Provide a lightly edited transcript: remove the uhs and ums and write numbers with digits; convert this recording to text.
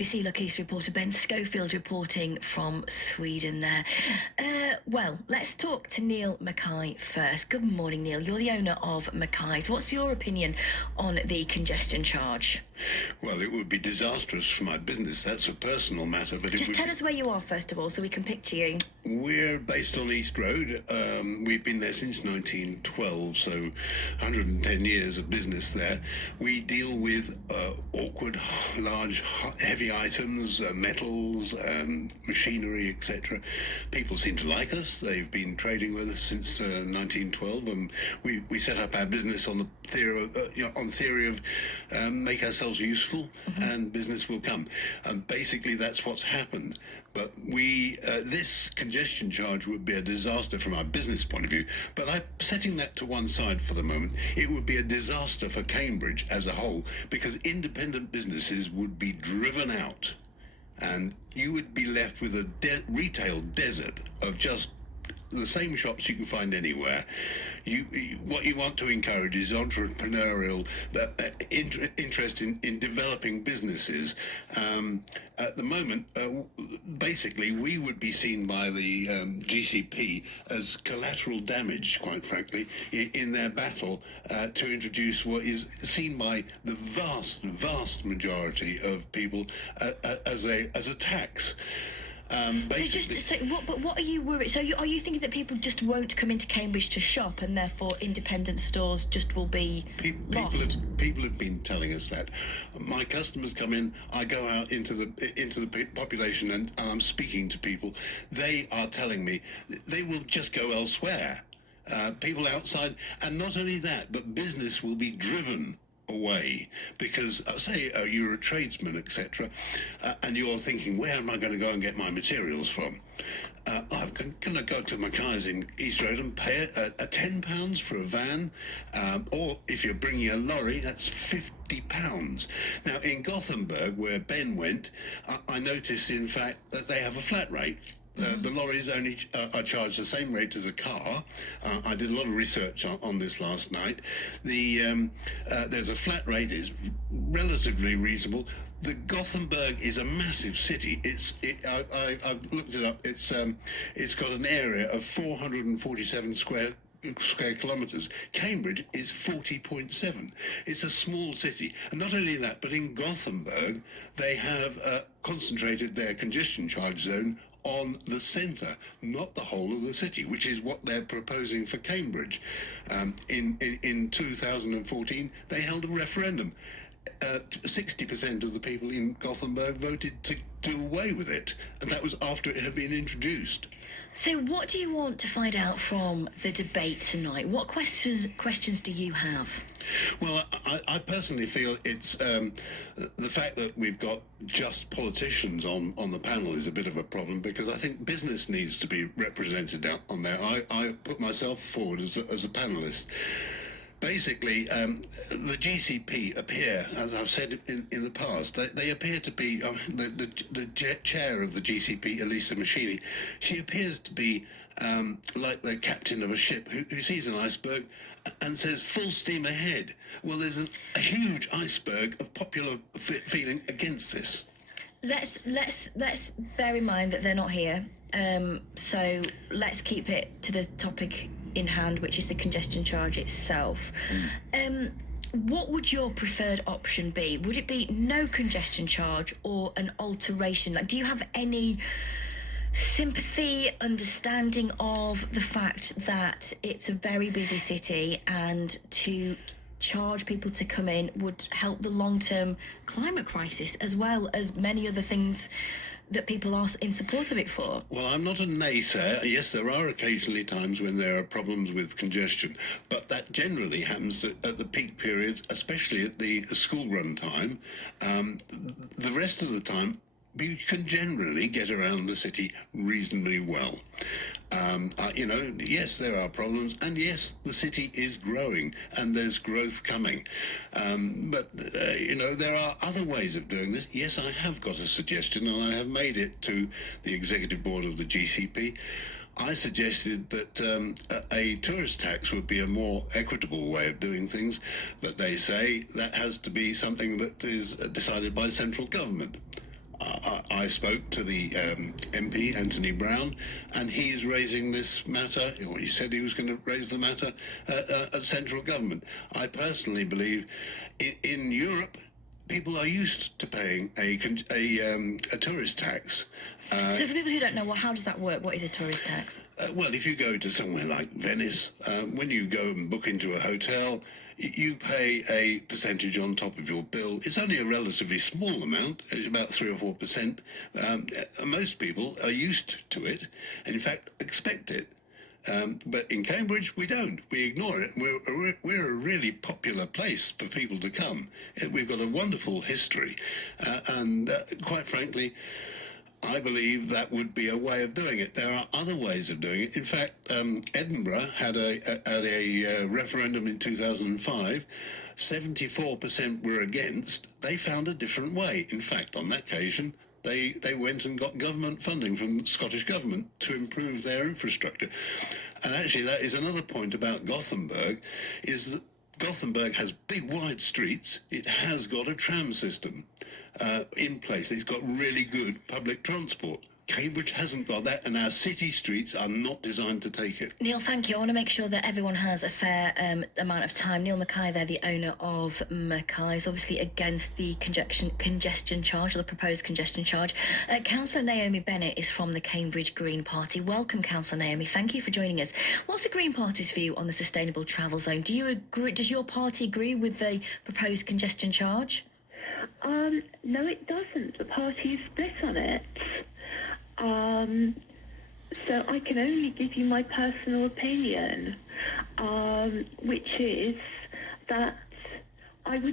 BBC Look East reporter Ben Schofield reporting from Sweden there. Well, let's talk to Neil Mackay first. Good morning, Neil. You're the owner of Mackay's. What's your opinion on the congestion charge? Well, it would be disastrous for my business. That's a personal matter. But Just tell us where you are, first of all, so we can picture you. We're based on East Road. We've been there since 1912, so 110 years of business there. We deal with awkward, large, heavy items, metals, machinery, etc. People seem to like us. They've been trading with us since 1912, and we set up our business on the theory of make ourselves useful, and business will come. And basically, that's what's happened. But this congestion charge would be a disaster from our business point of view. But I'm setting that to one side for the moment. It would be a disaster for Cambridge as a whole, because independent businesses would be driven out, and you would be left with a retail desert of just the same shops you can find anywhere. What you want to encourage is entrepreneurial interest in developing businesses. At the moment, basically, we would be seen by the GCP as collateral damage, quite frankly, in their battle to introduce what is seen by the vast majority of people as a tax. What are you worried? So are you thinking that people just won't come into Cambridge to shop, and therefore independent stores just will be lost? People have been telling us that. My customers come in. I go out into the population, and I'm speaking to people. They are telling me they will just go elsewhere. People outside, and not only that, but business will be driven away, because say you're a tradesman, etc., and you're thinking, where am I going to go and get my materials from? I'm going to go to Mackay's in East Road and pay a £10 for a van, or if you're bringing a lorry, that's £50. Now, in Gothenburg, where Ben went, I noticed, in fact, that they have a flat rate. The lorries only are charged the same rate as a car. I did a lot of research on this last night. There's a flat rate, is relatively reasonable. The Gothenburg is a massive city. I've looked it up. It's got an area of 447 square kilometres. Cambridge is 40.7. It's a small city. And not only that, but in Gothenburg, they have concentrated their congestion charge zone on the centre, not the whole of the city, which is what they're proposing for Cambridge. In 2014, they held a referendum. 60% of the people in Gothenburg voted to do away with it, and that was after it had been introduced. So what do you want to find out from the debate tonight? What questions do you have? Well, I personally feel it's the fact that we've got just politicians on the panel is a bit of a problem, because I think business needs to be represented out on there. I put myself forward as a panellist. Basically, the GCP appear, as I've said in the past, they appear to be, the chair of the GCP, Elisa Machini, she appears to be like the captain of a ship who sees an iceberg and says, full steam ahead. Well, there's a huge iceberg of popular feeling against this. Let's bear in mind that they're not here, so let's keep it to the topic in hand, which is the congestion charge itself. What would your preferred option be? Would it be no congestion charge or an alteration? Like, do you have any sympathy, understanding of the fact that it's a very busy city, and to charge people to come in would help the long-term climate crisis, as well as many other things that people are in support of it for? Well, I'm not a naysayer. Yes, there are occasionally times when there are problems with congestion, but that generally happens at the peak periods, especially at the school run time. The rest of the time, you can generally get around the city reasonably well. Yes, there are problems, and yes, the city is growing, and there's growth coming. But there are other ways of doing this. Yes, I have got a suggestion, and I have made it to the executive board of the GCP. I suggested that a tourist tax would be a more equitable way of doing things, but they say that has to be something that is decided by central government. I spoke to the MP, Anthony Brown, and he is raising this matter, or he said he was going to raise the matter at central government. I personally believe in Europe, people are used to paying a tourist tax. So for people who don't know, well, how does that work? What is a tourist tax? Well, if you go to somewhere like Venice, when you go and book into a hotel, you pay a percentage on top of your bill. It's only a relatively small amount. It's about 3 or 4%. Most people are used to it, and in fact expect it. But in Cambridge, we don't. We ignore it. We're a really popular place for people to come. We've got a wonderful history, and quite frankly, I believe that would be a way of doing it. There are other ways of doing it. In fact, Edinburgh had a referendum in 2005. 74% were against. They found a different way. In fact, on that occasion, they went and got government funding from the Scottish Government to improve their infrastructure. And actually, that is another point about Gothenburg, is that Gothenburg has big, wide streets. It has got a tram system in place. It's got really good public transport. Cambridge hasn't got that, and our city streets are not designed to take it. Neil, thank you. I want to make sure that everyone has a fair amount of time. Neil Mackay there, the owner of Mackay's, obviously against the congestion charge, or the proposed congestion charge. Councillor Naomi Bennett is from the Cambridge Green Party. Welcome, Councillor Naomi. Thank you for joining us. What's the Green Party's view on the sustainable travel zone? Do you agree? Does your party agree with the proposed congestion charge? No, it doesn't. The party is split on it. So I can only give you my personal opinion, which is that I would